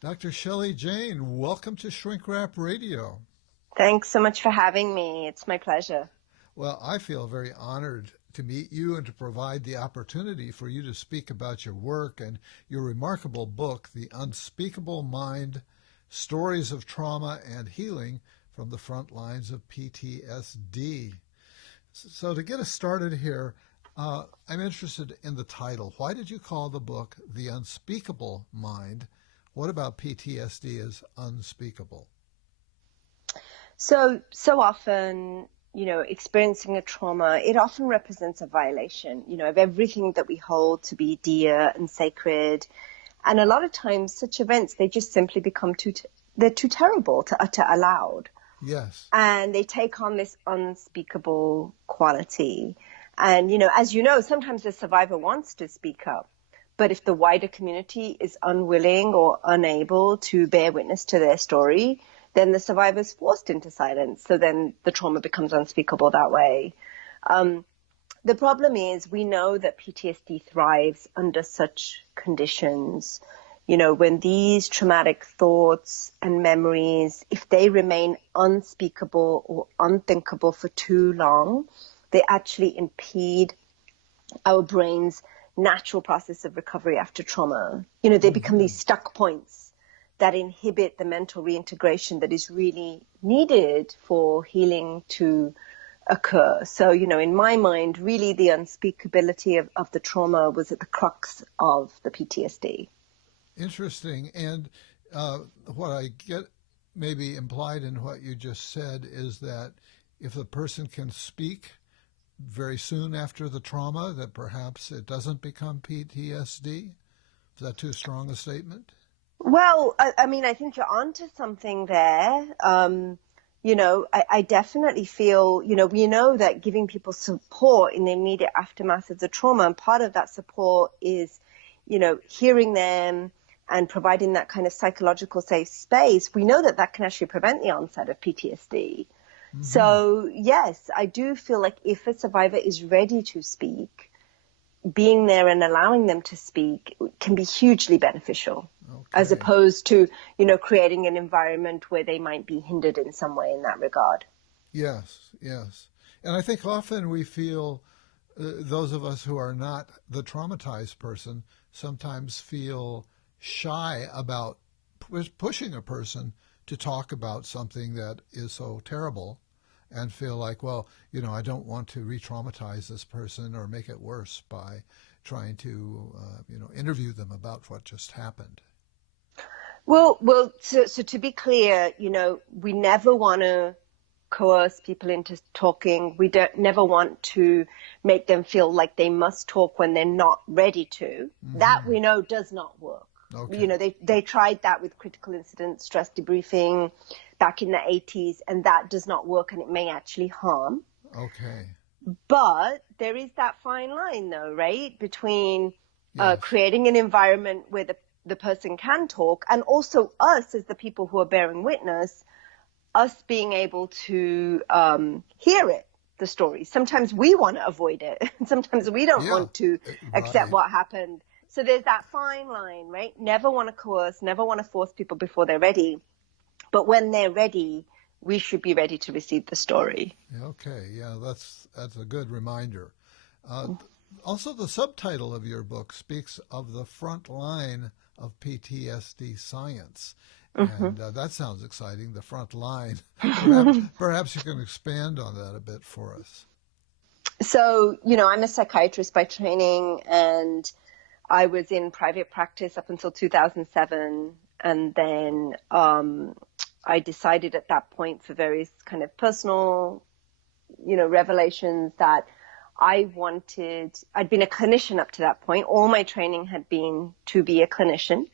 Dr. Shaili Jain, welcome to Shrink Wrap Radio. Thanks so much for having me. It's my pleasure. Well, I feel very honored to meet you and to provide the opportunity for you to speak about your work and your remarkable book, The Unspeakable Mind, Stories of Trauma and Healing from the Frontlines of PTSD. So to get us started here, I'm interested in the title. Why did you call the book The Unspeakable Mind? What about PTSD is unspeakable? So often, experiencing a trauma, it often represents a violation, of everything that we hold to be dear and sacred. And a lot of times such events, they just simply become they're too terrible to utter aloud. Yes. And they take on this unspeakable quality. And, as you know, sometimes the survivor wants to speak up. But if the wider community is unwilling or unable to bear witness to their story, then the survivor is forced into silence. So then the trauma becomes unspeakable that way. The problem is we know that PTSD thrives under such conditions. When these traumatic thoughts and memories, if they remain unspeakable or unthinkable for too long, they actually impede our brain's natural process of recovery after trauma. They become these stuck points that inhibit the mental reintegration that is really needed for healing to occur. So, in my mind, really the unspeakability of the trauma was at the crux of the PTSD. Interesting. And what I get maybe implied in what you just said is that if the person can speak very soon after the trauma, that perhaps it doesn't become PTSD? Is that too strong a statement? Well, I think you're onto something there. I definitely feel, we know that giving people support in the immediate aftermath of the trauma, and part of that support is, hearing them and providing that kind of psychological safe space. We know that that can actually prevent the onset of PTSD. Mm-hmm. So, yes, I do feel like if a survivor is ready to speak, being there and allowing them to speak can be hugely beneficial, as opposed to, creating an environment where they might be hindered in some way in that regard. Yes, yes. And I think often we feel, those of us who are not the traumatized person, sometimes feel shy about pushing a person to talk about something that is so terrible and feel like, well, I don't want to re-traumatize this person or make it worse by trying to, interview them about what just happened. Well, so to be clear, we never want to coerce people into talking. We never want to make them feel like they must talk when they're not ready to. Mm-hmm. That we know does not work. Okay. They tried that with critical incident stress debriefing back in the 80s, and that does not work, and it may actually harm. Okay. But there is that fine line, though, right, between creating an environment where the person can talk, and also us as the people who are bearing witness, us being able to hear it, the story. Sometimes we want to avoid it. Sometimes we don't want to accept what happened. So there's that fine line, right? Never want to coerce, never want to force people before they're ready. But when they're ready, we should be ready to receive the story. Okay, yeah, that's a good reminder. Also, the subtitle of your book speaks of the front line of PTSD science. Mm-hmm. And that sounds exciting, the front line. Perhaps you can expand on that a bit for us. So, I'm a psychiatrist by training, and I was in private practice up until 2007. And then I decided at that point, for various kind of personal, revelations, that I'd been a clinician up to that point. All my training had been to be a clinician.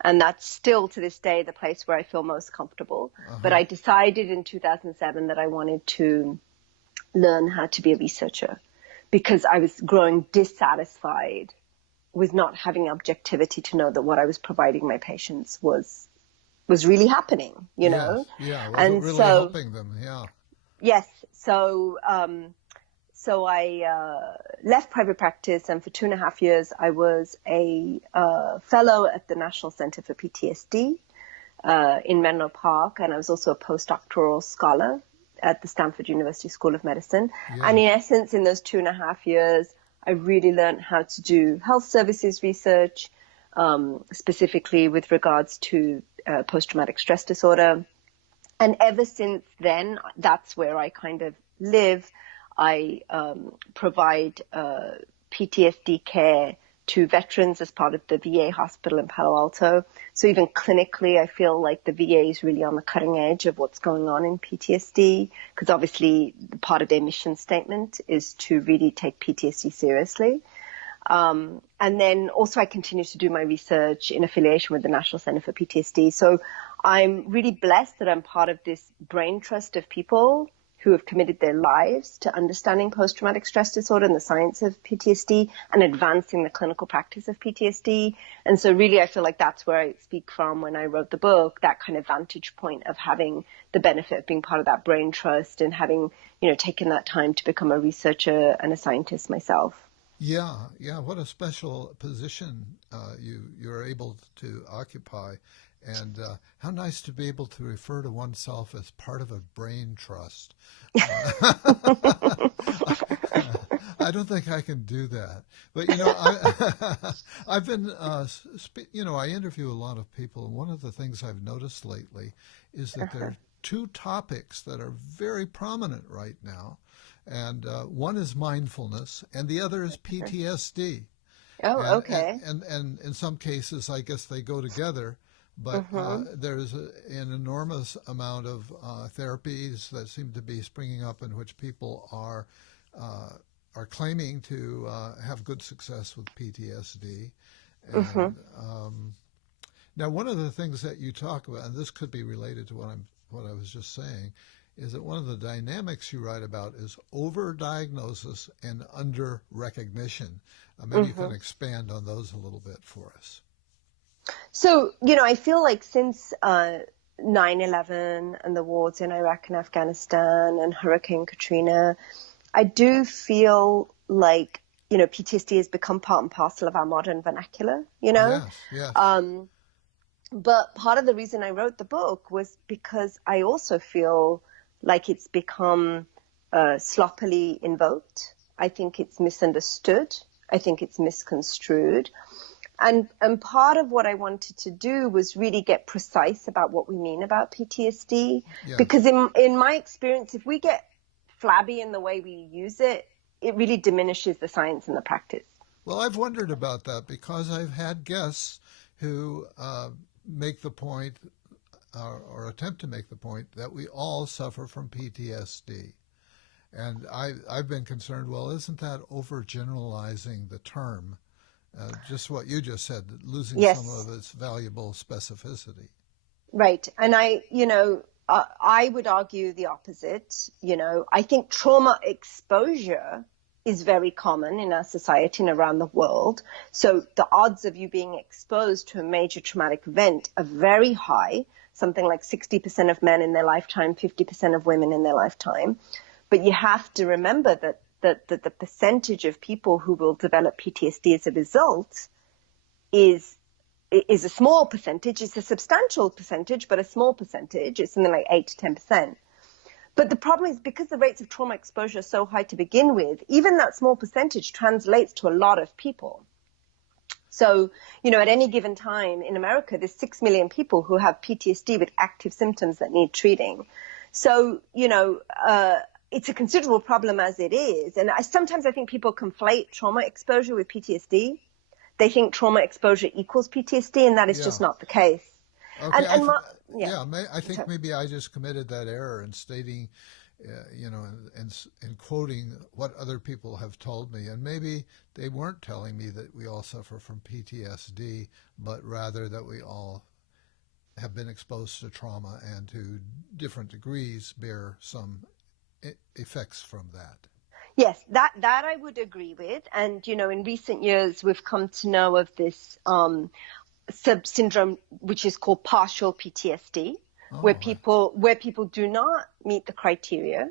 And that's still to this day the place where I feel most comfortable. Uh-huh. But I decided in 2007 that I wanted to learn how to be a researcher, because I was growing dissatisfied with not having objectivity to know that what I was providing my patients was really happening, know? Yeah, was it really helping them? Yeah. Yes. So So I left private practice, and for 2.5 years, I was a fellow at the National Center for PTSD in Menlo Park, and I was also a postdoctoral scholar at the Stanford University School of Medicine. Yes. And in essence, in those 2.5 years, I really learned how to do health services research, specifically with regards to post-traumatic stress disorder. And ever since then, that's where I kind of live. I provide PTSD care to veterans as part of the VA hospital in Palo Alto. So even clinically, I feel like the VA is really on the cutting edge of what's going on in PTSD, because obviously part of their mission statement is to really take PTSD seriously. And then also I continue to do my research in affiliation with the National Center for PTSD. So I'm really blessed that I'm part of this brain trust of people who have committed their lives to understanding post-traumatic stress disorder and the science of PTSD and advancing the clinical practice of PTSD. And so really I feel like that's where I speak from when I wrote the book, that kind of vantage point of having the benefit of being part of that brain trust and having, taken that time to become a researcher and a scientist myself. Yeah. What a special position you're able to occupy. And how nice to be able to refer to oneself as part of a brain trust. I don't think I can do that. But, I've been, I interview a lot of people. And one of the things I've noticed lately is that there are two topics that are very prominent right now. And one is mindfulness and the other is PTSD. Oh, okay. And in some cases, I guess they go together. But there's an enormous amount of therapies that seem to be springing up in which people are claiming to have good success with PTSD. And, now, one of the things that you talk about, and this could be related to what I was just saying, is that one of the dynamics you write about is overdiagnosis and under-recognition. Maybe you can expand on those a little bit for us. So, I feel like since 9/11 and the wars in Iraq and Afghanistan and Hurricane Katrina, I do feel like, PTSD has become part and parcel of our modern vernacular, Yes. But part of the reason I wrote the book was because I also feel like it's become sloppily invoked. I think it's misunderstood. I think it's misconstrued. And part of what I wanted to do was really get precise about what we mean about PTSD. Yeah. Because in my experience, if we get flabby in the way we use it, it really diminishes the science and the practice. Well, I've wondered about that because I've had guests who make the point or attempt to make the point that we all suffer from PTSD. And I've been concerned, well, isn't that overgeneralizing the term? Just what you just said, losing some of its valuable specificity. Right. And I would argue the opposite. I think trauma exposure is very common in our society and around the world. So the odds of you being exposed to a major traumatic event are very high, something like 60% of men in their lifetime, 50% of women in their lifetime. But you have to remember that the percentage of people who will develop PTSD as a result is a small percentage. It's a substantial percentage, but a small percentage. It's something like 8 to 10%. But the problem is because the rates of trauma exposure are so high to begin with, even that small percentage translates to a lot of people. So, at any given time in America, there's 6 million people who have PTSD with active symptoms that need treating. So, it's a considerable problem as it is. And sometimes I think people conflate trauma exposure with PTSD. They think trauma exposure equals PTSD, and that is just not the case. Okay. I think maybe I just committed that error in stating, and quoting what other people have told me. And maybe they weren't telling me that we all suffer from PTSD, but rather that we all have been exposed to trauma and to different degrees bear some effects from that. Yes, that I would agree with. And, in recent years, we've come to know of this sub-syndrome, which is called partial PTSD, where people do not meet the criteria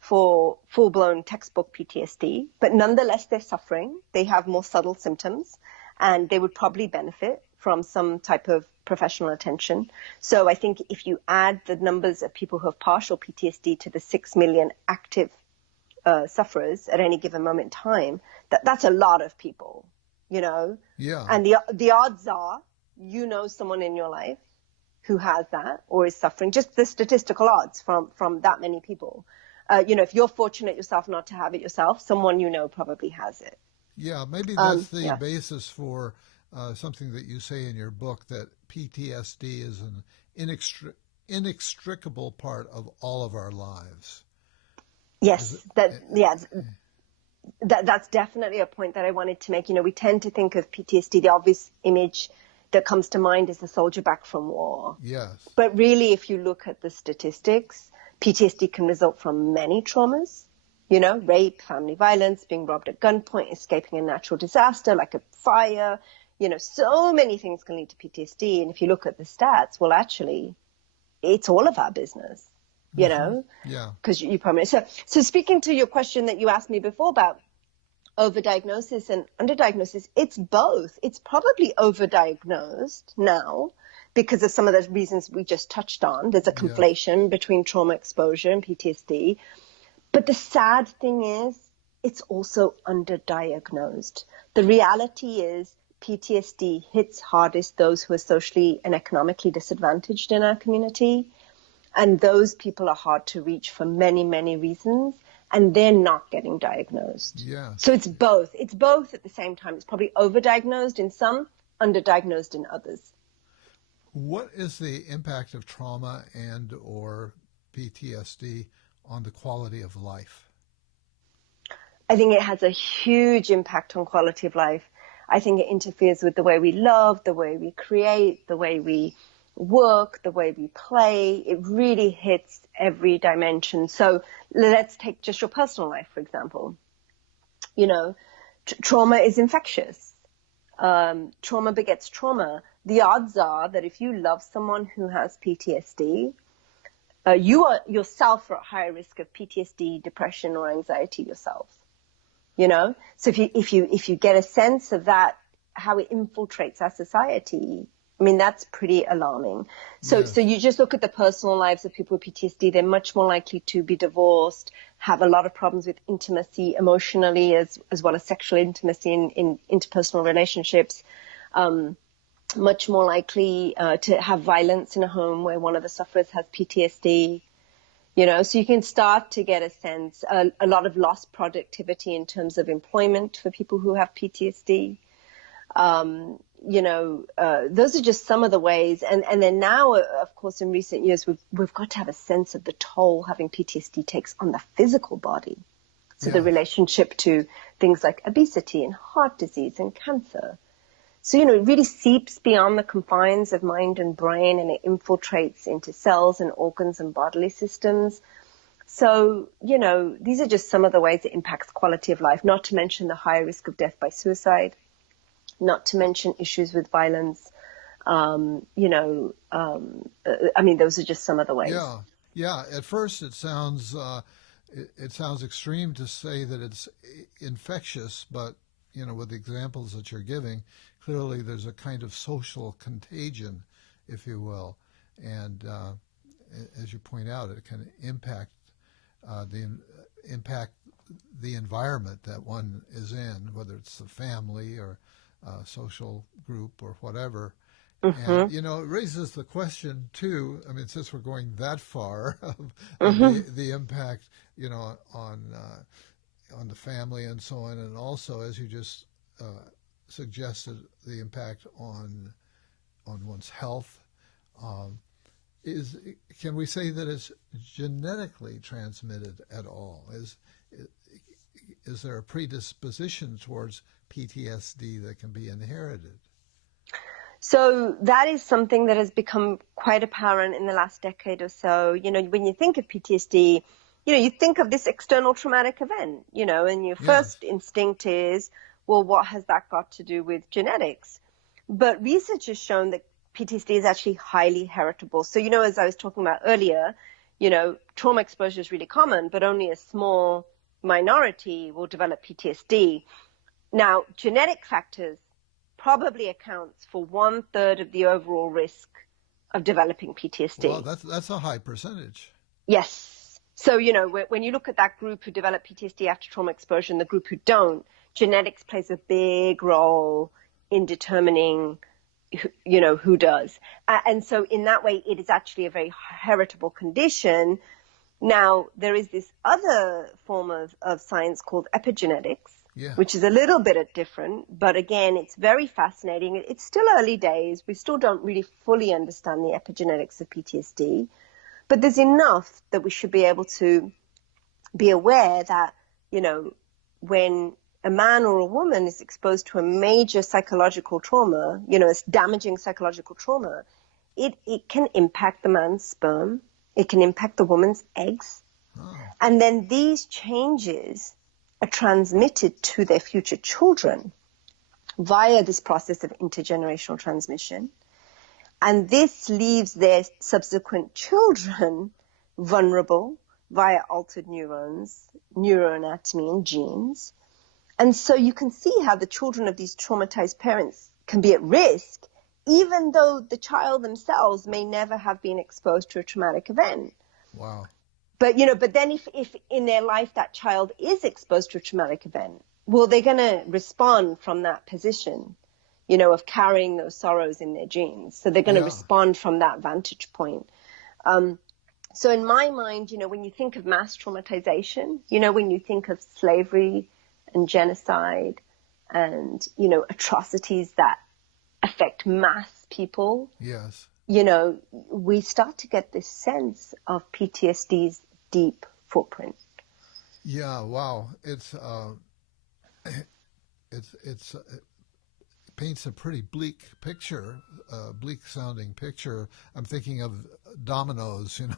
for full-blown textbook PTSD, but nonetheless they're suffering. They have more subtle symptoms, and they would probably benefit from some type of professional attention. So I think if you add the numbers of people who have partial PTSD to the 6 million active sufferers at any given moment in time, that's a lot of people, you know? Yeah. And the odds are, you know, someone in your life who has that or is suffering, just the statistical odds from that many people. You know, if you're fortunate yourself not to have it yourself, someone you know probably has it. Yeah, maybe that's the basis for something that you say in your book, that PTSD is an inextricable part of all of our lives. Yes, that's definitely a point that I wanted to make. You know, we tend to think of PTSD, the obvious image that comes to mind is the soldier back from war. Yes. But really, if you look at the statistics, PTSD can result from many traumas, you know, rape, family violence, being robbed at gunpoint, escaping a natural disaster like a fire. You know, so many things can lead to PTSD. And if you look at the stats, well, actually, it's all of our business, you know? Yeah. Because you probably... So speaking to your question that you asked me before about overdiagnosis and underdiagnosis, it's both. It's probably overdiagnosed now because of some of the reasons we just touched on. There's a conflation between trauma exposure and PTSD. But the sad thing is, it's also underdiagnosed. The reality is PTSD hits hardest those who are socially and economically disadvantaged in our community. And those people are hard to reach for many, many reasons. And they're not getting diagnosed. Yeah. So it's both. It's both at the same time. It's probably overdiagnosed in some, underdiagnosed in others. What is the impact of trauma and or PTSD on the quality of life? I think it has a huge impact on quality of life. I think it interferes with the way we love, the way we create, the way we work, the way we play. It really hits every dimension. So let's take just your personal life, for example. You know, trauma is infectious. Trauma begets trauma. The odds are that if you love someone who has PTSD, you are yourself are at higher risk of PTSD, depression, or anxiety yourself. You know, so if you get a sense of that, how it infiltrates our society, I mean, that's pretty alarming. So you just look at the personal lives of people with PTSD, they're much more likely to be divorced, have a lot of problems with intimacy emotionally as well as sexual intimacy in interpersonal relationships, much more likely to have violence in a home where one of the sufferers has PTSD. You know, so you can start to get a sense, a lot of lost productivity in terms of employment for people who have PTSD. You know, those are just some of the ways. And then now, of course, in recent years, we've got to have a sense of the toll having PTSD takes on the physical body. So the relationship to things like obesity and heart disease and cancer. So, you know, it really seeps beyond the confines of mind and brain, and it infiltrates into cells and organs and bodily systems. So, you know, these are just some of the ways it impacts quality of life, not to mention the higher risk of death by suicide, not to mention issues with violence. I mean, those are just some of the ways. Yeah. At first, it sounds extreme to say that it's infectious, but you know, with the examples that you're giving, clearly there's a kind of social contagion, if you will, and as you point out, it can impact the environment that one is in, whether it's the family or social group or whatever. Mm-hmm. And, you know, it raises the question, too, I mean, since we're going that far, of the impact, you know, on the family and so on, and also, as you just suggested, the impact on one's health. Can we say that it's genetically transmitted at all? Is there a predisposition towards PTSD that can be inherited? So that is something that has become quite apparent in the last decade or so. You know, when you think of PTSD, you know, you think of this external traumatic event, you know, and your first instinct is, well, what has that got to do with genetics? But research has shown that PTSD is actually highly heritable. So, you know, as I was talking about earlier, trauma exposure is really common, but only a small minority will develop PTSD. Now, genetic factors probably accounts for 1/3 of the overall risk of developing PTSD. Well, that's a high percentage. Yes. So, when you look at that group who develop PTSD after trauma exposure and the group who don't, genetics plays a big role in determining, who does. And so in that way, it is actually a very heritable condition. Now, there is this other form of science called epigenetics, which is a little bit different. But again, it's very fascinating. It's still early days. We still don't really fully understand the epigenetics of PTSD. But there's enough that we should be able to be aware that, when a man or a woman is exposed to a major psychological trauma, a damaging psychological trauma, it can impact the man's sperm. It can impact the woman's eggs. Oh. And then these changes are transmitted to their future children via this process of intergenerational transmission. And this leaves their subsequent children vulnerable via altered neurons, neuroanatomy, and genes. And so you can see how the children of these traumatized parents can be at risk, even though the child themselves may never have been exposed to a traumatic event. Wow. But, but then if in their life that child is exposed to a traumatic event, well, they're going to respond from that position, of carrying those sorrows in their genes. So they're going to respond from that vantage point. So in my mind, when you think of mass traumatization, when you think of slavery and genocide and, atrocities that affect mass people. Yes. We start to get this sense of PTSD's deep footprint. Yeah. Wow. It paints a pretty bleak picture, bleak sounding picture. I'm thinking of dominoes, in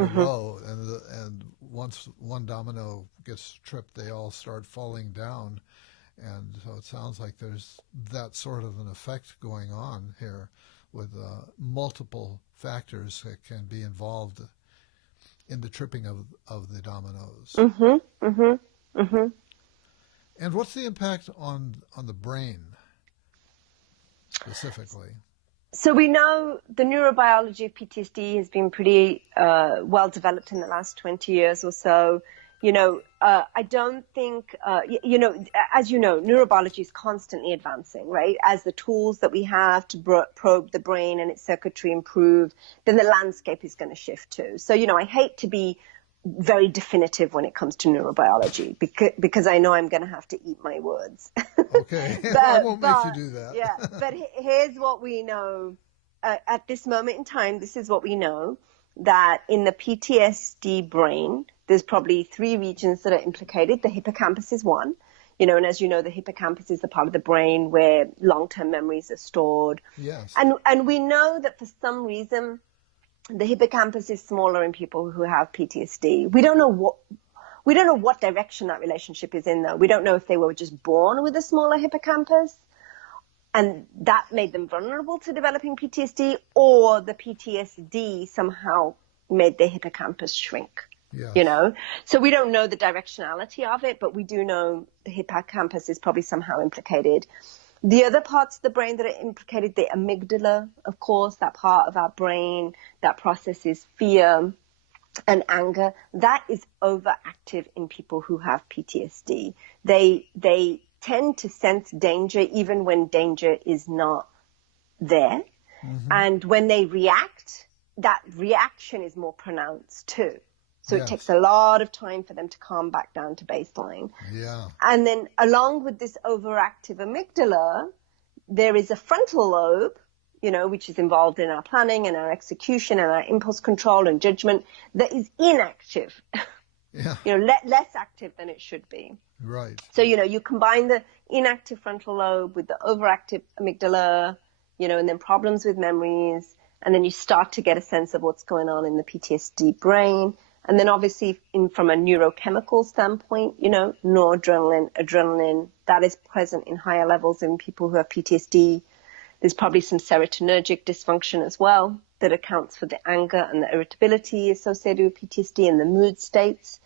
a row, and once one domino gets tripped, they all start falling down. And so it sounds like there's that sort of an effect going on here with multiple factors that can be involved in the tripping of the dominoes. And what's the impact on the brain specifically? So we know the neurobiology of PTSD has been pretty well developed in the last 20 years or so. I don't think, as you know, neurobiology is constantly advancing, right? As the tools that we have to probe the brain and its circuitry improve, then the landscape is going to shift too. So, I hate to be very definitive when it comes to neurobiology because I know I'm going to have to eat my words. Okay, I won't make you do that. Yeah, but here's what we know. At this moment in time, this is what we know, that in the PTSD brain, there's probably 3 regions that are implicated. The hippocampus is one, and as you know, the hippocampus is the part of the brain where long-term memories are stored. Yes. And we know that for some reason, the hippocampus is smaller in people who have PTSD. We don't know what direction that relationship is in, though. We don't know if they were just born with a smaller hippocampus and that made them vulnerable to developing PTSD, or the PTSD somehow made their hippocampus shrink. Yes. So we don't know the directionality of it, but we do know the hippocampus is probably somehow implicated. The other parts of the brain that are implicated, the amygdala, of course, that part of our brain that processes fear and anger, that is overactive in people who have PTSD. They tend to sense danger even when danger is not there. Mm-hmm. And when they react, that reaction is more pronounced too. So yes. It takes a lot of time for them to calm back down to baseline. Yeah. And then along with this overactive amygdala, there is a frontal lobe, which is involved in our planning and our execution and our impulse control and judgment, that is inactive. Yeah. Less active than it should be. Right. So, you combine the inactive frontal lobe with the overactive amygdala, and then problems with memories, and then you start to get a sense of what's going on in the PTSD brain. And then obviously from a neurochemical standpoint, noradrenaline, adrenaline, that is present in higher levels in people who have PTSD. There's probably some serotonergic dysfunction as well that accounts for the anger and the irritability associated with PTSD and the mood states.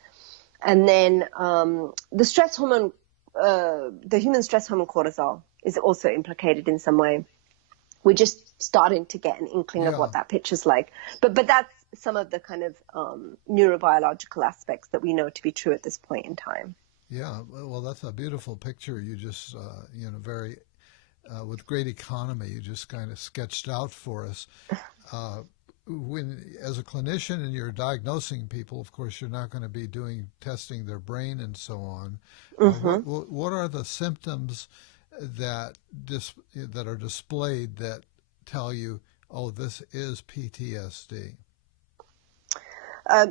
And then the stress hormone, the human stress hormone cortisol is also implicated in some way. We're just starting to get an inkling of what that picture's like. But that's some of the kind of neurobiological aspects that we know to be true at this point in time. Yeah, well, that's a beautiful picture. You just, very, with great economy, you just kind of sketched out for us. When, as a clinician and you're diagnosing people, of course, you're not going to be testing their brain and so on. Mm-hmm. What are the symptoms that are displayed that tell you, oh, this is PTSD?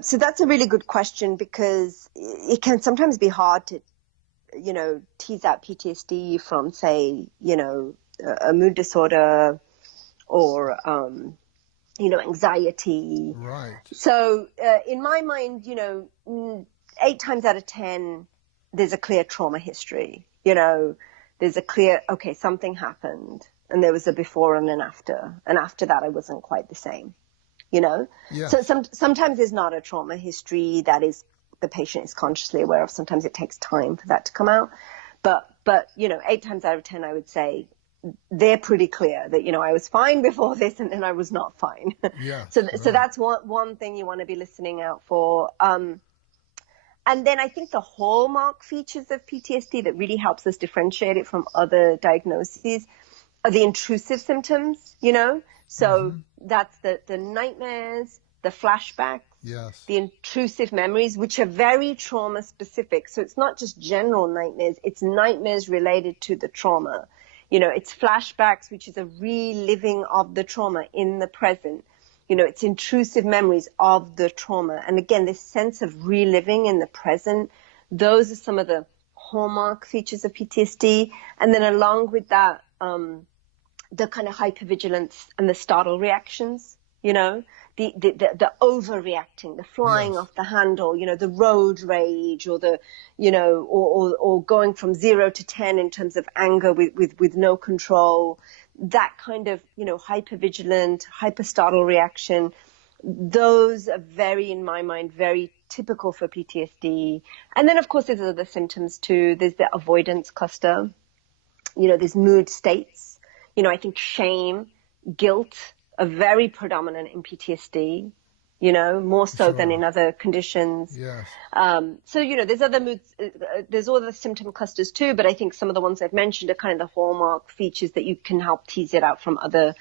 So that's a really good question, because it can sometimes be hard to, tease out PTSD from, say, a mood disorder or, anxiety. Right. So in my mind, 8 times out of 10, there's a clear trauma history. There's a clear, okay, something happened, and there was a before and an after. And after that, I wasn't quite the same. Yeah. So sometimes there's not a trauma history that is the patient is consciously aware of. Sometimes it takes time for that to come out. But 8 times out of 10, I would say they're pretty clear that, I was fine before this and then I was not fine. Yeah. So that's one thing you want to be listening out for. And then I think the hallmark features of PTSD that really helps us differentiate it from other diagnoses are the intrusive symptoms, So that's the nightmares, the flashbacks, yes, the intrusive memories, which are very trauma specific. So it's not just general nightmares, it's nightmares related to the trauma. It's flashbacks, which is a reliving of the trauma in the present. It's intrusive memories of the trauma. And again, this sense of reliving in the present, those are some of the hallmark features of PTSD. And then along with that, the kind of hypervigilance and the startle reactions, the overreacting, the flying off the handle, the road rage, or the, or going from 0 to 10 in terms of anger with no control, that kind of, hypervigilant, hyperstartle reaction. Those are in my mind, very typical for PTSD. And then, of course, there's other symptoms too. There's the avoidance cluster. There's mood states. I think shame, guilt are very predominant in PTSD, more so than in other conditions. Yes. So, there's other moods, there's all the symptom clusters too, but I think some of the ones I've mentioned are kind of the hallmark features that you can help tease it out from other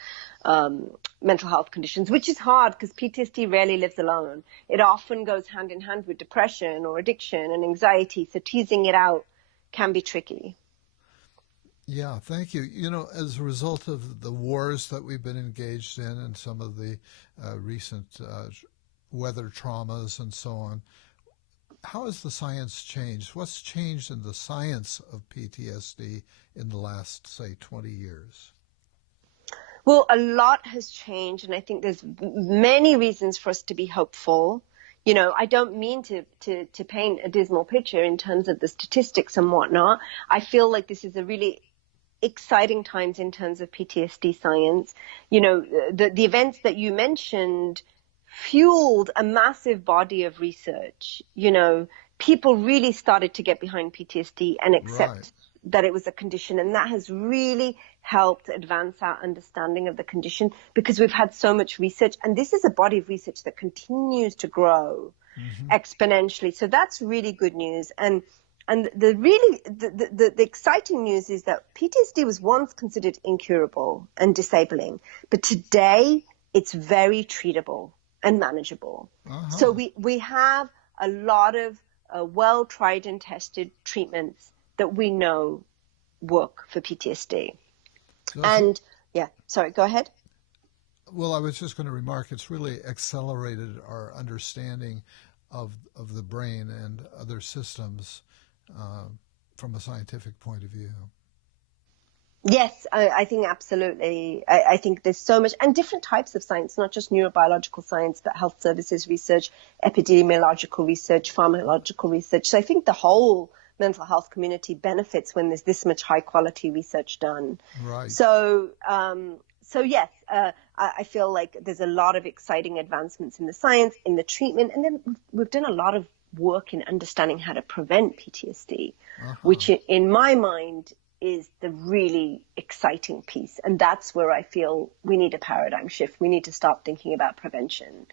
mental health conditions, which is hard because PTSD rarely lives alone. It often goes hand in hand with depression or addiction and anxiety. So teasing it out can be tricky. Yeah, thank you. As a result of the wars that we've been engaged in and some of the recent weather traumas and so on, how has the science changed? What's changed in the science of PTSD in the last, say, 20 years? Well, a lot has changed, and I think there's many reasons for us to be hopeful. I don't mean to paint a dismal picture in terms of the statistics and whatnot. I feel like this is a really exciting times in terms of PTSD science. The events that you mentioned fueled a massive body of research. People really started to get behind PTSD and accept that it was a condition. And that has really helped advance our understanding of the condition because we've had so much research. And this is a body of research that continues to grow exponentially. So that's really good news. And the exciting news is that PTSD was once considered incurable and disabling, but today it's very treatable and manageable. So we have a lot of well tried and tested treatments that we know work for PTSD. And yeah, sorry, go ahead. Well, I was just going to remark, it's really accelerated our understanding of the brain and other systems from a scientific point of view. Yes, I think absolutely. I think there's so much, and different types of science, not just neurobiological science, but health services research, epidemiological research, pharmacological research. So I think the whole mental health community benefits when there's this much high quality research done. Right. So yes, I feel like there's a lot of exciting advancements in the science, in the treatment, and then we've done a lot of work in understanding how to prevent PTSD, which in my mind is the really exciting piece. And that's where I feel we need a paradigm shift. We need to start thinking about prevention,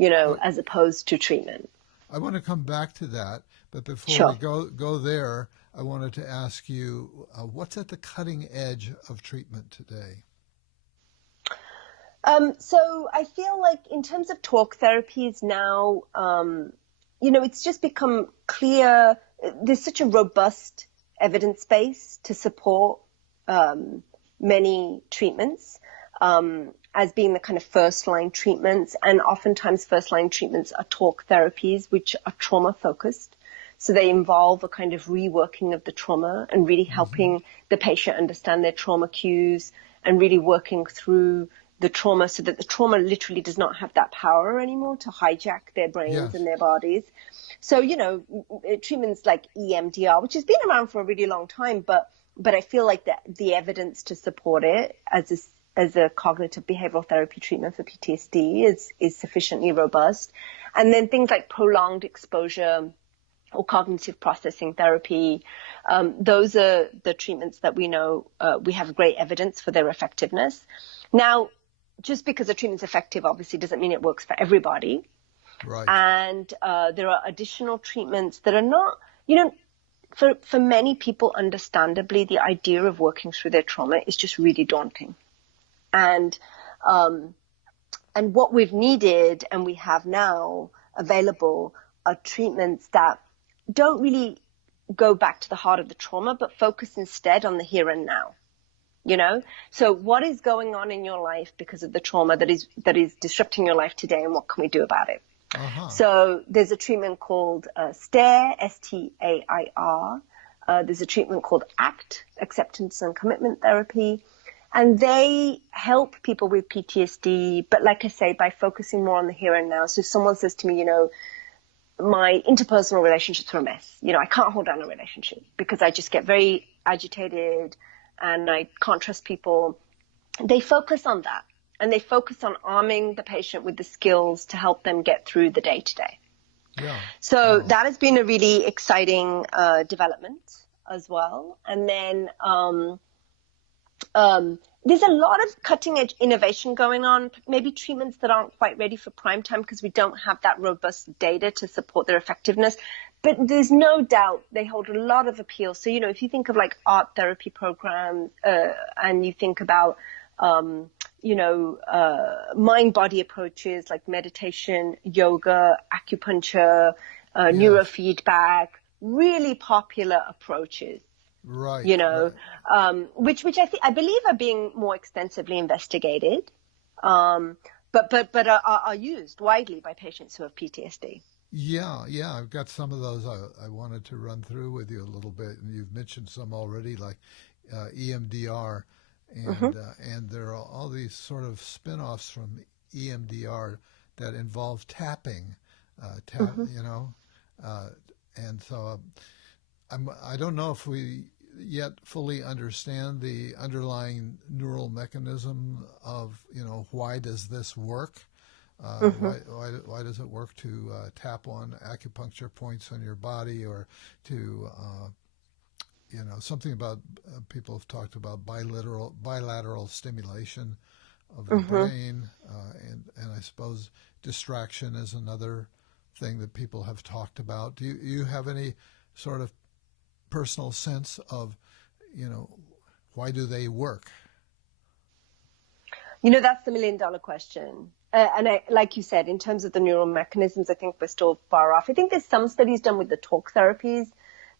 as opposed to treatment. I want to come back to that, but before Sure. we go there, I wanted to ask you, what's at the cutting edge of treatment today? So I feel like in terms of talk therapies now, it's just become clear. There's such a robust evidence base to support many treatments as being the kind of first-line treatments. And oftentimes first-line treatments are talk therapies, which are trauma-focused. So they involve a kind of reworking of the trauma and really helping the patient understand their trauma cues and really working through the trauma so that the trauma literally does not have that power anymore to hijack their brains and their bodies. So, treatments like EMDR, which has been around for a really long time, but I feel like the evidence to support it as a cognitive behavioral therapy treatment for PTSD is sufficiently robust. And then things like prolonged exposure or cognitive processing therapy, those are the treatments that we know we have great evidence for their effectiveness. Now, just because a treatment's effective obviously doesn't mean it works for everybody. Right. And there are additional treatments that are not, for many people, understandably, the idea of working through their trauma is just really daunting. And what we've needed and we have now available are treatments that don't really go back to the heart of the trauma, but focus instead on the here and now. So what is going on in your life because of the trauma that is disrupting your life today, and what can we do about it? So there's a treatment called STAIR, STAIR. There's a treatment called ACT, Acceptance and Commitment Therapy. And they help people with PTSD, but like I say, by focusing more on the here and now. So if someone says to me, my interpersonal relationships are a mess. I can't hold down a relationship because I just get very agitated and I can't trust people. They focus on that, and they focus on arming the patient with the skills to help them get through the day-to-day. Yeah. So that has been a really exciting development as well. And then there's a lot of cutting-edge innovation going on, maybe treatments that aren't quite ready for prime time because we don't have that robust data to support their effectiveness. But there's no doubt they hold a lot of appeal. So, if you think of like art therapy programs and you think about, mind-body approaches like meditation, yoga, acupuncture, neurofeedback, really popular approaches. Right. Which I believe are being more extensively investigated, but are used widely by patients who have PTSD. Yeah, I've got some of those I wanted to run through with you a little bit, and you've mentioned some already, like EMDR, and there are all these sort of spin-offs from EMDR that involve tapping, and so I don't know if we yet fully understand the underlying neural mechanism of, why does this work? Why does it work to tap on acupuncture points on your body, or to, something about people have talked about bilateral stimulation of the brain, and I suppose distraction is another thing that people have talked about. Do you have any sort of personal sense of, why do they work? That's the million-dollar question. And like you said, in terms of the neural mechanisms, I think we're still far off. I think there's some studies done with the talk therapies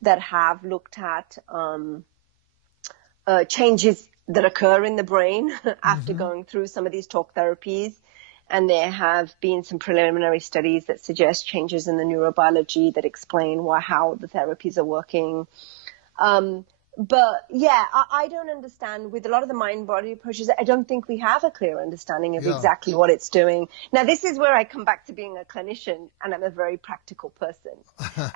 that have looked at changes that occur in the brain after going through some of these talk therapies. And there have been some preliminary studies that suggest changes in the neurobiology that explain how the therapies are working. But yeah, I don't understand with a lot of the mind-body approaches. I don't think we have a clear understanding of exactly what it's doing. Now, this is where I come back to being a clinician, and I'm a very practical person.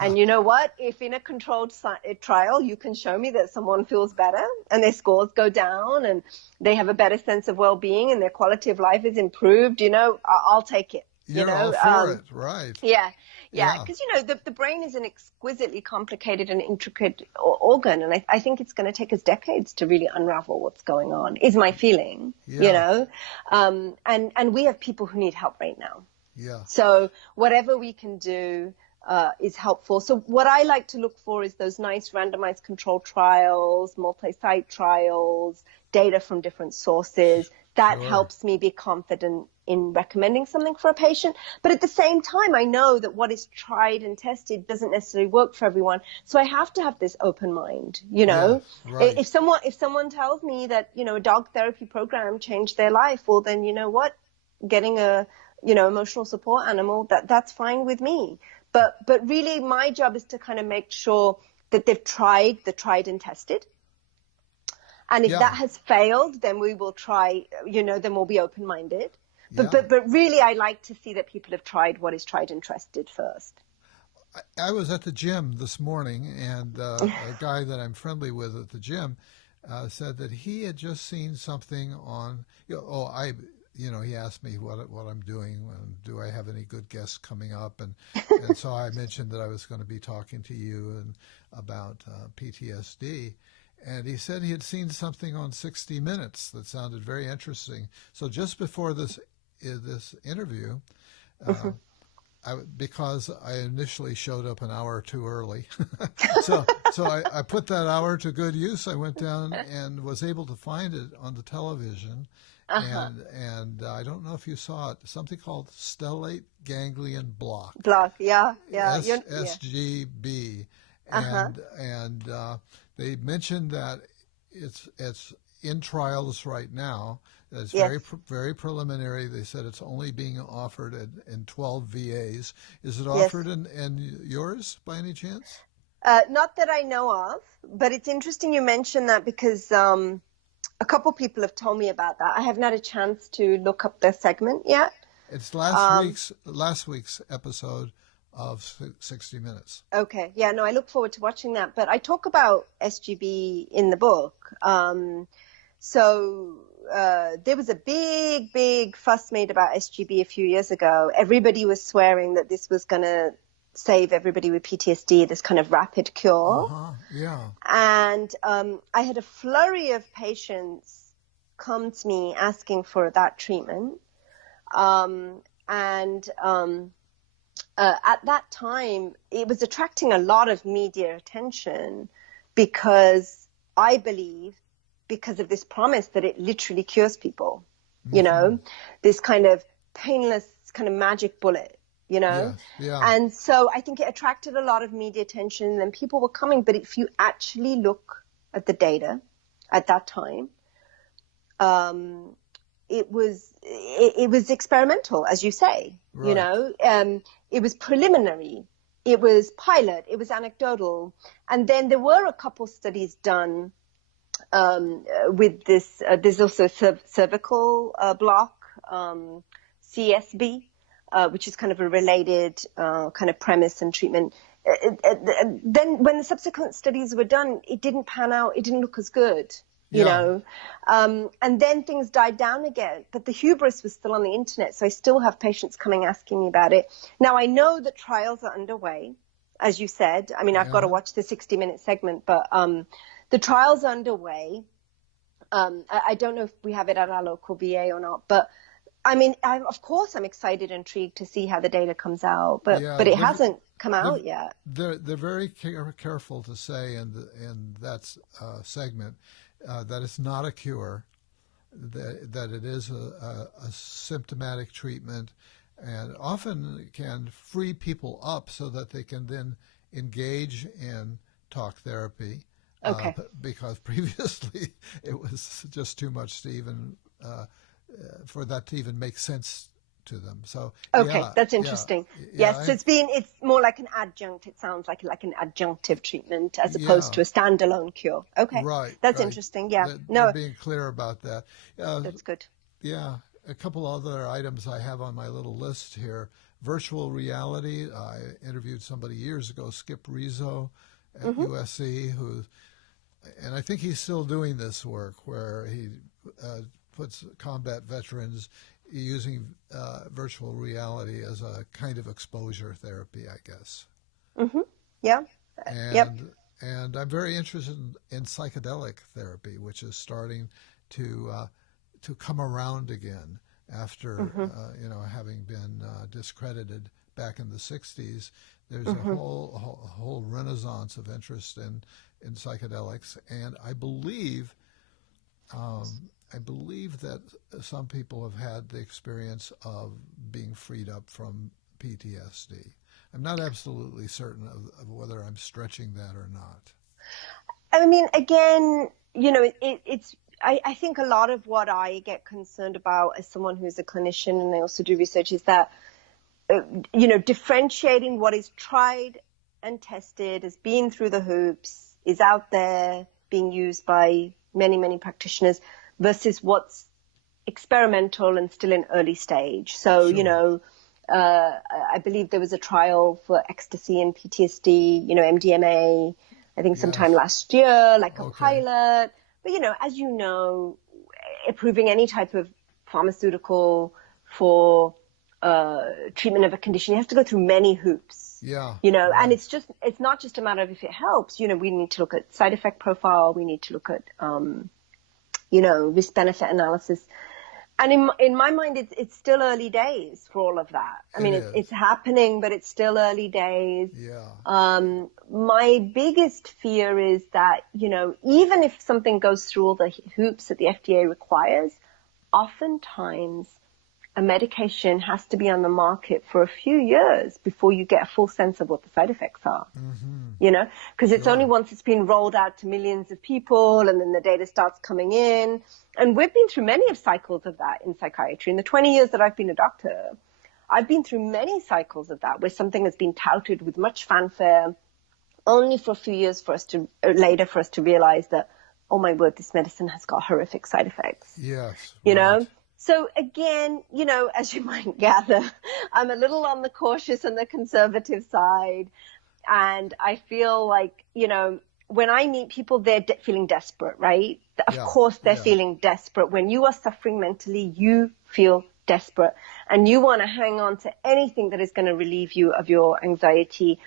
And you know what? If in a controlled trial, you can show me that someone feels better and their scores go down and they have a better sense of well-being and their quality of life is improved, I'll take it. You're all for it, right? Yeah. Because, the brain is an exquisitely complicated and intricate organ. And I think it's going to take us decades to really unravel what's going on, is my feeling, and we have people who need help right now. Yeah. So whatever we can do is helpful. So what I like to look for is those nice randomized controlled trials, multi-site trials, data from different sources. That helps me be confident in recommending something for a patient. But at the same time, I know that what is tried and tested doesn't necessarily work for everyone. So I have to have this open mind, Right. If someone tells me that, a dog therapy program changed their life, well, then, you know what? Getting a, emotional support animal, that's fine with me. But really my job is to kind of make sure that they've tried and tested. And if that has failed, then we will try, then we'll be open-minded. But really, I like to see that people have tried what is tried and tested first. I was at the gym this morning, and a guy that I'm friendly with at the gym said that he had just seen something on, he asked me what I'm doing, and do I have any good guests coming up, and so I mentioned that I was going to be talking to you and about PTSD. And he said he had seen something on 60 Minutes that sounded very interesting. So just before this interview, because I initially showed up an hour too early, so I put that hour to good use. I went down and was able to find it on the television. And I don't know if you saw it, something called stellate ganglion block. SGB. And they mentioned that it's in trials right now. It's very preliminary. They said it's only being offered in 12 VAs. Is it offered in yours by any chance? Not that I know of, but it's interesting you mentioned that because a couple people have told me about that. I haven't had a chance to look up their segment yet. It's last week's episode of 60 Minutes. Okay. Yeah, no, I look forward to watching that. But I talk about SGB in the book. So there was a big fuss made about SGB a few years ago. Everybody was swearing that this was going to save everybody with PTSD, this kind of rapid cure. And I had a flurry of patients come to me asking for that treatment. At that time, it was attracting a lot of media attention because I believe because of this promise that it literally cures people, this kind of painless kind of magic bullet, And so I think it attracted a lot of media attention and people were coming. But if you actually look at the data at that time, it was experimental, as you say, it was preliminary, it was pilot, it was anecdotal. And then there were a couple studies done with this. There's also cervical block, CSB, which is kind of a related kind of premise and treatment. Then when the subsequent studies were done, it didn't pan out. It didn't look as good. And then things died down again, but the hubris was still on the internet. So I still have patients coming asking me about it. Now I know that trials are underway, as you said. I mean, I've got to watch the 60-minute segment, but the trials are underway. I don't know if we have it at our local VA or not, but I mean, of course I'm excited and intrigued to see how the data comes out, but it hasn't come out yet. They're very careful to say in that segment that it's not a cure, that it is a symptomatic treatment, and often can free people up so that they can then engage in talk therapy. Because previously it was just too much to even for that to even make sense to them. So okay, yeah, that's interesting. yeah, Yes, so it's more like an adjunct. It sounds like an adjunctive treatment as opposed yeah, to a standalone cure. Okay, right, that's right. interesting. Yeah, They're no, being clear about that. that's good. Yeah, a couple other items I have on my little list here. Virtual reality. I interviewed somebody years ago, Skip Rizzo at Mm-hmm. USC, and I think he's still doing this work where he puts combat veterans using virtual reality as a kind of exposure therapy, I guess. Mm-hmm. Yeah. Yep. And I'm very interested in psychedelic therapy, which is starting to come around again after Mm-hmm. having been discredited back in the '60s. There's a Mm-hmm. whole renaissance of interest in psychedelics, and I believe that some people have had the experience of being freed up from PTSD. I'm not absolutely certain of whether I'm stretching that or not. I mean, again, it's. I think a lot of what I get concerned about as someone who's a clinician, and I also do research, is that differentiating what is tried and tested, has been through the hoops, is out there being used by many, many practitioners, versus what's experimental and still in early stage. So, Sure. I believe there was a trial for ecstasy and PTSD, MDMA, I think sometime Yes. last year, like a Okay. pilot. But, as you know, approving any type of pharmaceutical for treatment of a condition, you have to go through many hoops. Yeah. And Right. it's not just a matter of if it helps. We need to look at side effect profile. We need to look at, risk benefit analysis. And in my mind, it's still early days for all of that. I It mean, is. it's happening, but it's still early days. Yeah. My biggest fear is that, even if something goes through all the hoops that the FDA requires, oftentimes a medication has to be on the market for a few years before you get a full sense of what the side effects are. Mm-hmm. Because it's only Sure. once it's been rolled out to millions of people and then the data starts coming in. And we've been through many of cycles of that in psychiatry. In the 20 years that I've been a doctor, I've been through many cycles of that where something has been touted with much fanfare, only for a few years later for us to realize that, oh my word, this medicine has got horrific side effects. Yes. you Right. know? So again, as you might gather, I'm a little on the cautious and the conservative side. And I feel like, when I meet people, they're feeling desperate, right? Of Yeah. course, they're Yeah. feeling desperate. When you are suffering mentally, you feel desperate and you want to hang on to anything that is going to relieve you of your anxiety.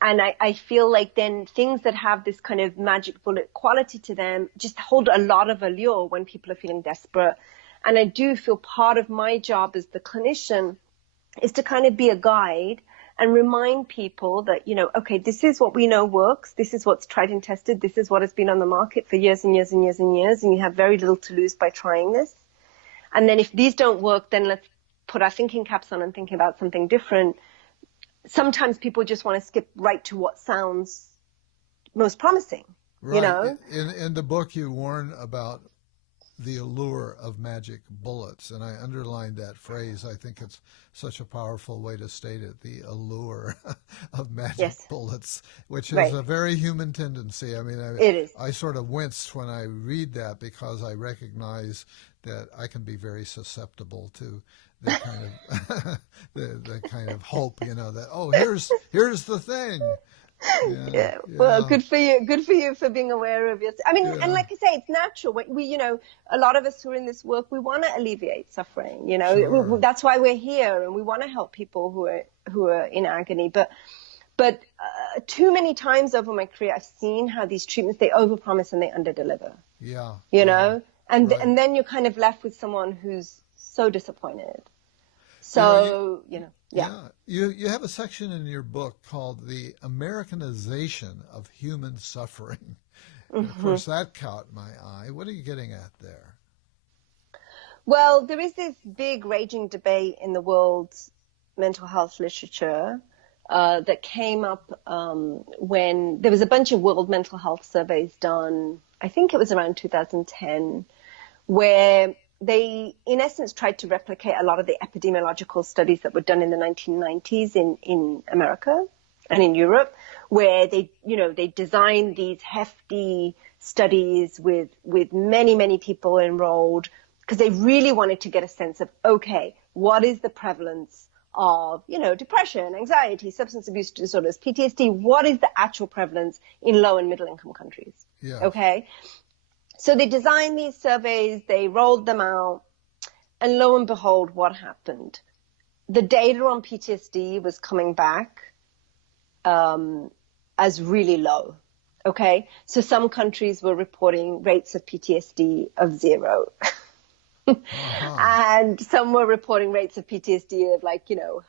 And I feel like then things that have this kind of magic bullet quality to them just hold a lot of allure when people are feeling desperate. And I do feel part of my job as the clinician is to kind of be a guide and remind people that, okay, this is what we know works. This is what's tried and tested. This is what has been on the market for years and years and years and years. And you have very little to lose by trying this. And then if these don't work, then let's put our thinking caps on and think about something different. Sometimes people just want to skip right to what sounds most promising, Right. In the book, you warn about the allure of magic bullets, and I underlined that phrase. I think it's such a powerful way to state it, the allure of magic Yes, bullets, which is right. a very human tendency. I mean, It is. I sort of wince when I read that because I recognize that I can be very susceptible to the kind of the kind of hope, that, oh, here's the thing. Yeah. Well, Yeah, good for you. Good for you for being aware of yourself. I mean, and yeah, like I say, it's natural. We, a lot of us who are in this work, we want to alleviate suffering. sure. That's why we're here, and we want to help people who are in agony. But too many times over my career, I've seen how these treatments, they overpromise and they underdeliver. Yeah, You yeah, know, and right. and then you're kind of left with someone who's so disappointed. You know, you, So, yeah. Yeah, you have a section in your book called "The Americanization of Human Suffering." And of Hmm. course, that caught my eye. What are you getting at there? Well, there is this big raging debate in the world's mental health literature that came up when there was a bunch of world mental health surveys done. I think it was around 2010, where they in essence tried to replicate a lot of the epidemiological studies that were done in the 1990s in America and in Europe, where they designed these hefty studies with many, many people enrolled, because they really wanted to get a sense of, okay, what is the prevalence of, depression, anxiety, substance abuse disorders, PTSD? What is the actual prevalence in low and middle income countries? Yes. Okay. So they designed these surveys, they rolled them out, and lo and behold, what happened? The data on PTSD was coming back as really low. Okay. So some countries were reporting rates of PTSD of 0. Uh-huh. And some were reporting rates of PTSD of 0.5%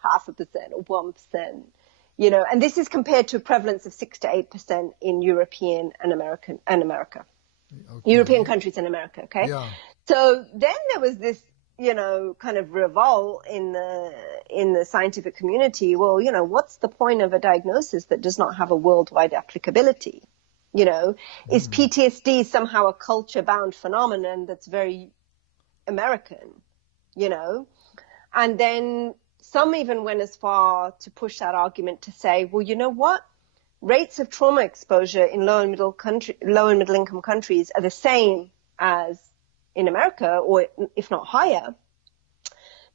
or 1%, and this is compared to a prevalence of 6 to 8% in European and America. Okay. European countries in America. Okay. Yeah. So then there was this, kind of revolt in the scientific community. Well, what's the point of a diagnosis that does not have a worldwide applicability? Is PTSD somehow a culture-bound phenomenon that's very American, And then some even went as far to push that argument to say, well, you know what? Rates of trauma exposure in low and middle income countries are the same as in America, or if not higher.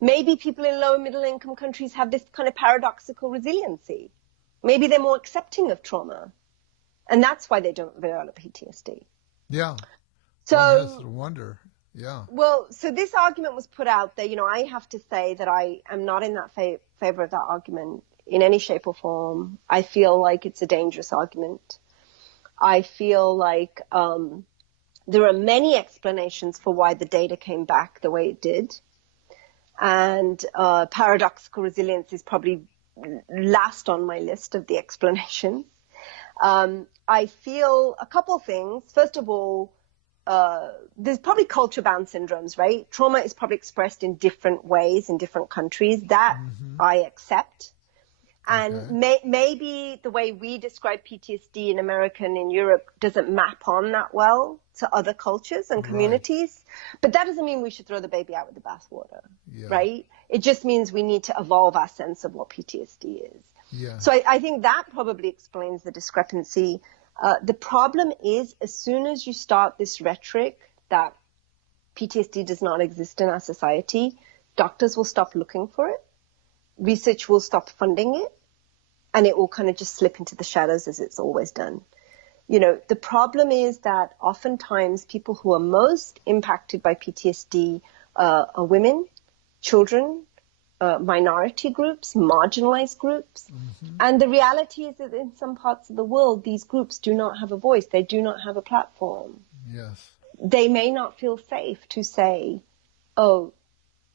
Maybe people in low and middle income countries have this kind of paradoxical resiliency. Maybe they're more accepting of trauma, and that's why they don't develop PTSD. Yeah. So one has to wonder. Yeah. Well, so this argument was put out there. I have to say that I am not in that favor of that argument in any shape or form. I feel like it's a dangerous argument. I feel like there are many explanations for why the data came back the way it did. And paradoxical resilience is probably last on my list of the explanations. I feel a couple things. First of all, there's probably culture-bound syndromes, right? Trauma is probably expressed in different ways in different countries. That I accept. And maybe the way we describe PTSD in America and in Europe doesn't map on that well to other cultures and communities. Right. But that doesn't mean we should throw the baby out with the bathwater, right? It just means we need to evolve our sense of what PTSD is. Yeah. So I think that probably explains the discrepancy. The problem is, as soon as you start this rhetoric that PTSD does not exist in our society, doctors will stop looking for it. Research will stop funding it, and it will kind of just slip into the shadows as it's always done. The problem is that oftentimes people who are most impacted by PTSD are women, children, minority groups, marginalized groups. And the reality is that in some parts of the world, these groups do not have a voice. They do not have a platform. Yes. They may not feel safe to say, oh,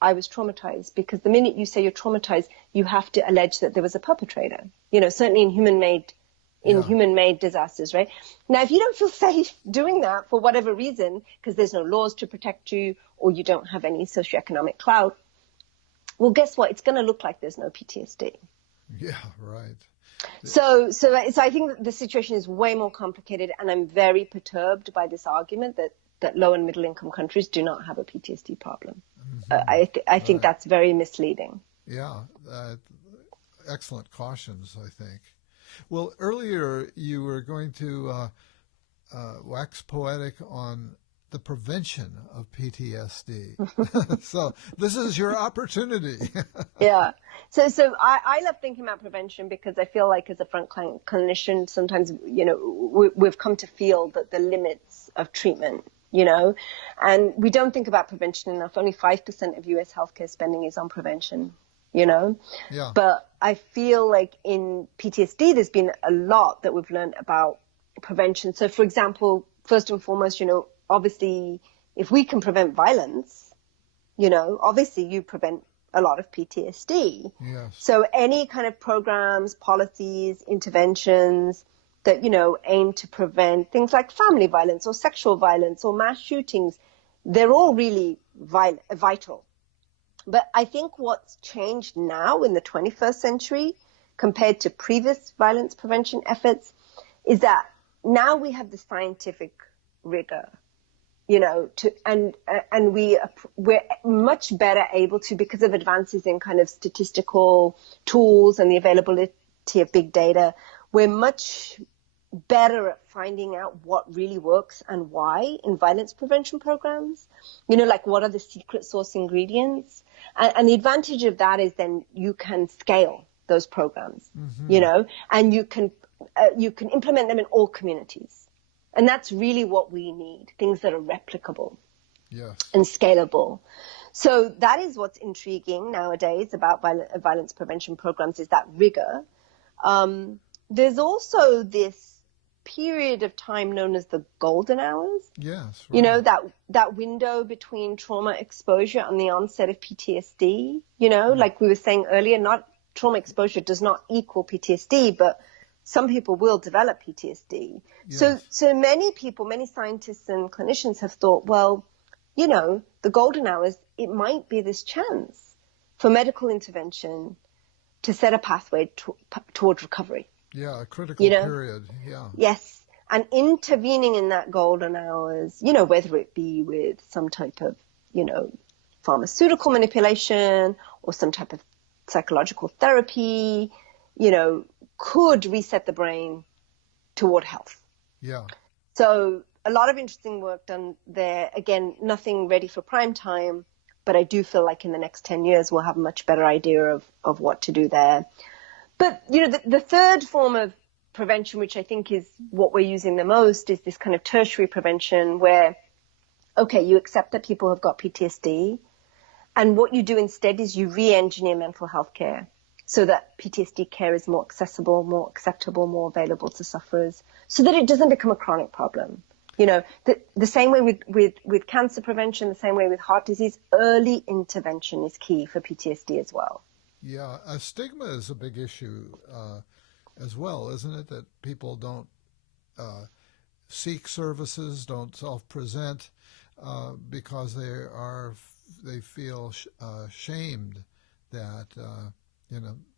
I was traumatized, because the minute you say you're traumatized, you have to allege that there was a perpetrator, certainly in human-made disasters, right? Now, if you don't feel safe doing that for whatever reason, because there's no laws to protect you or you don't have any socioeconomic clout, well, guess what? It's going to look like there's no PTSD. Yeah, right. So I think that the situation is way more complicated, and I'm very perturbed by this argument that low and middle income countries do not have a PTSD problem. I think that's very misleading. Yeah, excellent cautions, I think. Well, earlier you were going to wax poetic on the prevention of PTSD. So this is your opportunity. Yeah. So I love thinking about prevention, because I feel like as a frontline clinician, sometimes, we've come to feel that the limits of treatment, and we don't think about prevention enough. Only 5% of US healthcare spending is on prevention, Yeah. But I feel like in PTSD, there's been a lot that we've learned about prevention. So for example, first and foremost, obviously, if we can prevent violence, obviously you prevent a lot of PTSD. Yes. So any kind of programs, policies, interventions that, aim to prevent things like family violence or sexual violence or mass shootings, they're all really vital. But I think what's changed now in the 21st century compared to previous violence prevention efforts is that now we have the scientific rigor. and we're much better able to, because of advances in kind of statistical tools and the availability of big data, we're much better at finding out what really works and why in violence prevention programs, like what are the secret sauce ingredients. And the advantage of that is then you can scale those programs, and you can implement them in all communities. And that's really what we need, things that are replicable and scalable. So that is what's intriguing nowadays about violence prevention programs, is that rigor. There's also this period of time known as the golden hours. Yes, right. That window between trauma exposure and the onset of PTSD, like we were saying earlier, not trauma exposure does not equal PTSD, but some people will develop PTSD. Yes. So many people, many scientists and clinicians have thought, well, the golden hours, it might be this chance for medical intervention to set a pathway towards recovery. Yeah, a critical period. Yeah. Yes. And intervening in that golden hours, whether it be with some type of, pharmaceutical manipulation or some type of psychological therapy, could reset the brain toward health. Yeah. So a lot of interesting work done there. Again, nothing ready for prime time, but I do feel like in the next 10 years, we'll have a much better idea of what to do there. But, the third form of prevention, which I think is what we're using the most, is this kind of tertiary prevention where, okay, you accept that people have got PTSD, and what you do instead is you re-engineer mental health care so that PTSD care is more accessible, more acceptable, more available to sufferers, so that it doesn't become a chronic problem. The same way with cancer prevention, the same way with heart disease, early intervention is key for PTSD as well. Yeah, stigma is a big issue as well, isn't it? That people don't seek services, don't self-present because they feel shamed that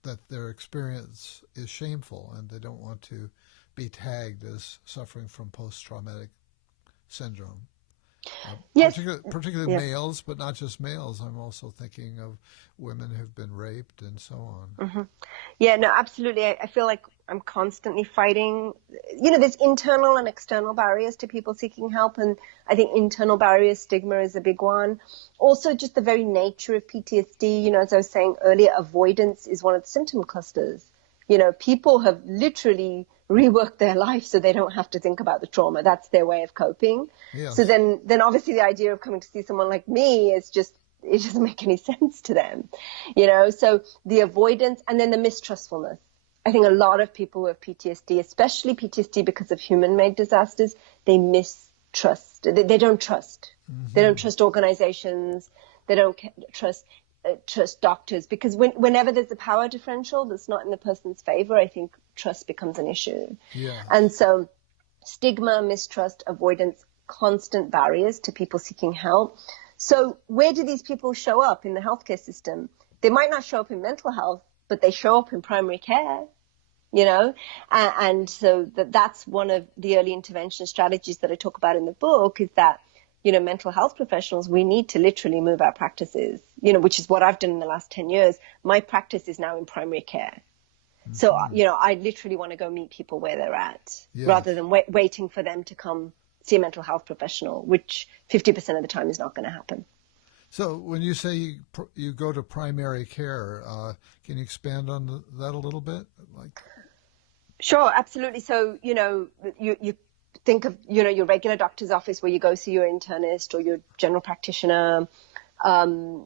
that their experience is shameful, and they don't want to be tagged as suffering from post-traumatic syndrome. Yes. Particularly males, but not just males. I'm also thinking of women who've been raped and so on. Mm-hmm. Yeah, no, absolutely. I feel like I'm constantly fighting. There's internal and external barriers to people seeking help. And I think internal barriers, stigma is a big one. Also, just the very nature of PTSD, as I was saying earlier, avoidance is one of the symptom clusters. People have literally rework their life so they don't have to think about the trauma. That's their way of coping. Yes. So then obviously the idea of coming to see someone like me it doesn't make any sense to them, so the avoidance and then the mistrustfulness. I think a lot of people who have PTSD, especially PTSD because of human-made disasters, they mistrust. They don't trust. Mm-hmm. They don't trust organizations. They don't trust doctors, because whenever there's a power differential that's not in the person's favor, I think trust becomes an issue. Yeah. And so stigma, mistrust, avoidance, constant barriers to people seeking help. So where do these people show up in the healthcare system? They might not show up in mental health, but they show up in primary care, and so that's one of the early intervention strategies that I talk about in the book, is that mental health professionals, we need to literally move our practices, which is what I've done in the last 10 years. My practice is now in primary care. Mm-hmm. So, I literally want to go meet people where they're at, rather than waiting for them to come see a mental health professional, which 50% of the time is not going to happen. So when you say you go to primary care, can you expand on that a little bit? Sure, absolutely. So, you think of, your regular doctor's office where you go see your internist or your general practitioner. In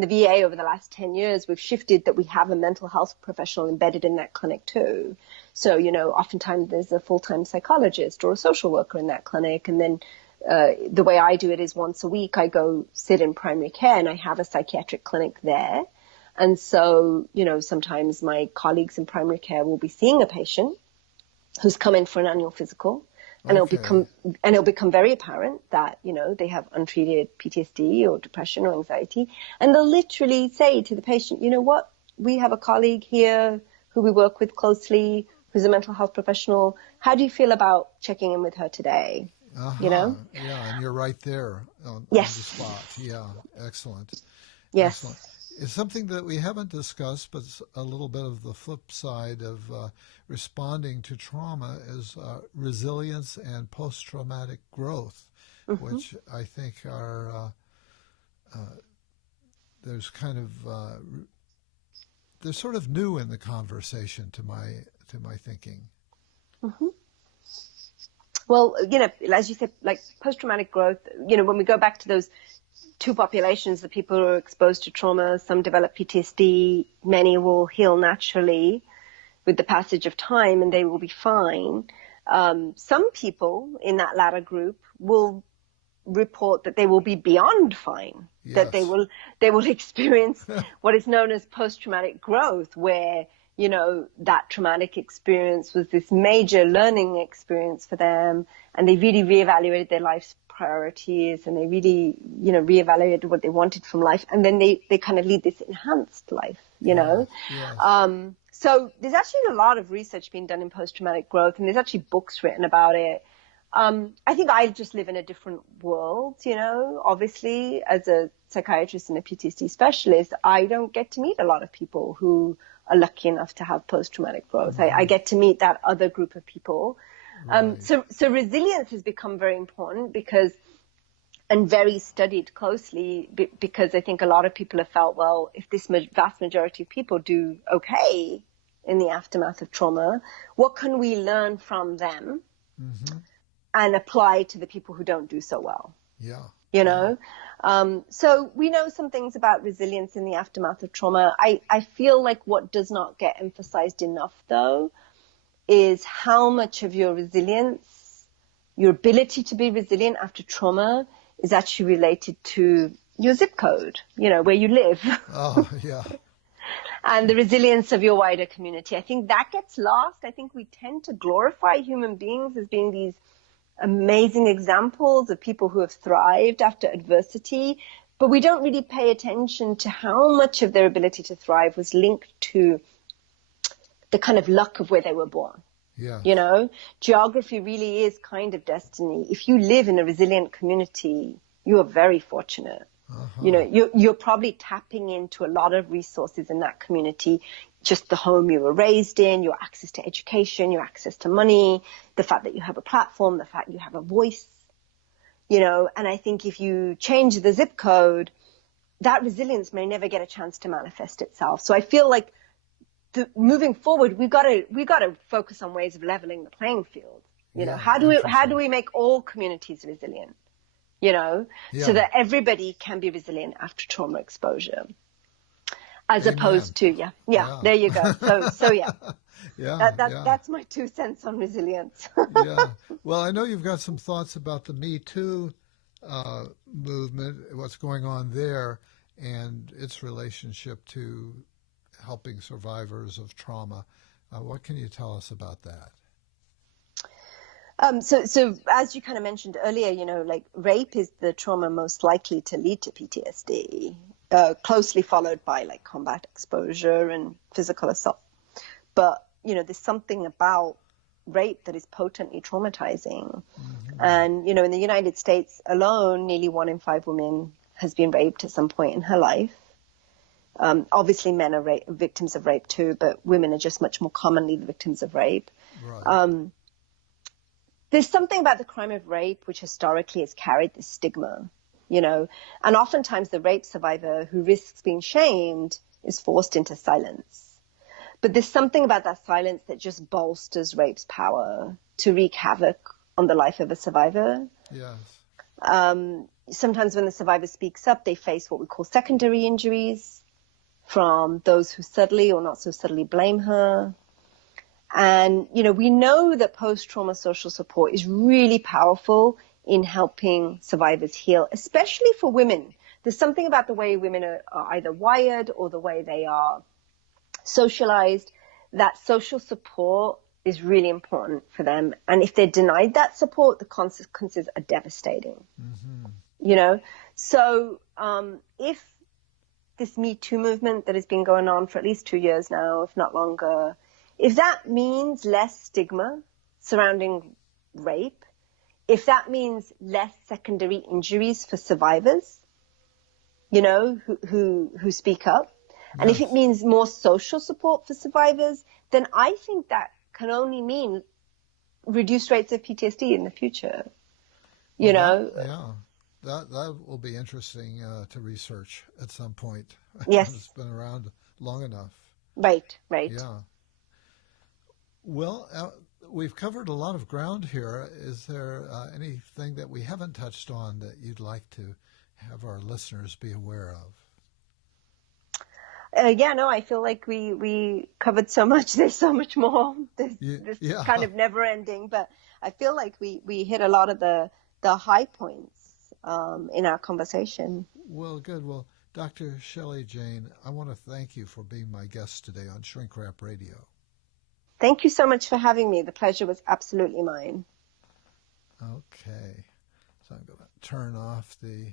the VA over the last 10 years, we've shifted that we have a mental health professional embedded in that clinic too. So, oftentimes there's a full-time psychologist or a social worker in that clinic. And then the way I do it is once a week, I go sit in primary care and I have a psychiatric clinic there. And so, sometimes my colleagues in primary care will be seeing a patient who's come in for an annual physical. And it'll become very apparent that, they have untreated PTSD or depression or anxiety. And they'll literally say to the patient, what, we have a colleague here who we work with closely, who's a mental health professional. How do you feel about checking in with her today? Uh-huh. Yeah, and you're right there on the Yes. spot. Yeah, excellent. Yes. Excellent. It's something that we haven't discussed, but it's a little bit of the flip side of responding to trauma is resilience and post-traumatic growth, which I think are there's kind of they're sort of new in the conversation to my thinking. Well, as you said, like post-traumatic growth, when we go back to those two populations, the people who are exposed to trauma, some develop PTSD, many will heal naturally with the passage of time and they will be fine. Some people in that latter group will report that they will be beyond fine, that they will experience what is known as post-traumatic growth, where that traumatic experience was this major learning experience for them, and they really reevaluated their life's priorities, and they really, reevaluated what they wanted from life, and then they kind of lead this enhanced life, Yes. So there's actually a lot of research being done in post-traumatic growth, and there's actually books written about it. I think I just live in a different world, obviously, as a psychiatrist and a PTSD specialist, I don't get to meet a lot of people who are lucky enough to have post-traumatic growth. I get to meet that other group of people. Right. So resilience has become very important and very studied closely because I think a lot of people have felt, well, if this vast majority of people do okay in the aftermath of trauma, what can we learn from them and apply to the people who don't do so well? Yeah. So we know some things about resilience in the aftermath of trauma. I feel like what does not get emphasized enough, though, is how much of your resilience, your ability to be resilient after trauma, is actually related to your zip code, where you live. Oh, yeah. And the resilience of your wider community. I think that gets lost. I think we tend to glorify human beings as being these amazing examples of people who have thrived after adversity, but we don't really pay attention to how much of their ability to thrive was linked to the kind of luck of where they were born. Yeah. Geography really is kind of destiny. If you live in a resilient community, you are very fortunate. You're probably tapping into a lot of resources in that community, just the home you were raised in, your access to education, your access to money, the fact that you have a platform, the fact you have a voice, and I think if you change the zip code, that resilience may never get a chance to manifest itself. So I feel like moving forward, we've got to focus on ways of leveling the playing field. How do we make all communities resilient? So that everybody can be resilient after trauma exposure, as Amen. opposed to, there you go. So yeah. That's my 2 cents on resilience. Yeah. Well, I know you've got some thoughts about the Me Too movement, what's going on there, and its relationship to helping survivors of trauma. What can you tell us about that? So as you kind of mentioned earlier, like rape is the trauma most likely to lead to PTSD, closely followed by like combat exposure and physical assault. But, there's something about rape that is potently traumatizing. And, in the United States alone, nearly 1 in 5 women has been raped at some point in her life. Obviously, men are victims of rape too, but women are just much more commonly the victims of rape. Right. There's something about the crime of rape which historically has carried this stigma, and oftentimes the rape survivor who risks being shamed is forced into silence. But there's something about that silence that just bolsters rape's power to wreak havoc on the life of a survivor. Yes. Sometimes when the survivor speaks up, they face what we call secondary injuries from those who subtly or not so subtly blame her. And, we know that post-trauma social support is really powerful in helping survivors heal, especially for women. There's something about the way women are either wired or the way they are socialized, that social support is really important for them. And if they're denied that support, the consequences are devastating. So if this Me Too movement that has been going on for at least 2 years now, if not longer, if that means less stigma surrounding rape, if that means less secondary injuries for survivors, you know, who speak up, and if it means more social support for survivors, then I think that can only mean reduced rates of PTSD in the future. You know? That will be interesting to research at some point. Yes. It's been around long enough. Right. Yeah. Well, we've covered a lot of ground here. Is there anything that we haven't touched on that you'd like to have our listeners be aware of? I feel like we covered so much. There's so much more. This kind of never ending, but I feel like we hit a lot of the high points in our conversation. Well, good. Well, Dr. Shaili Jain, I want to thank you for being my guest today on Shrink Wrap Radio. Thank you so much for having me. The pleasure was absolutely mine. Okay. So I'm going to turn off the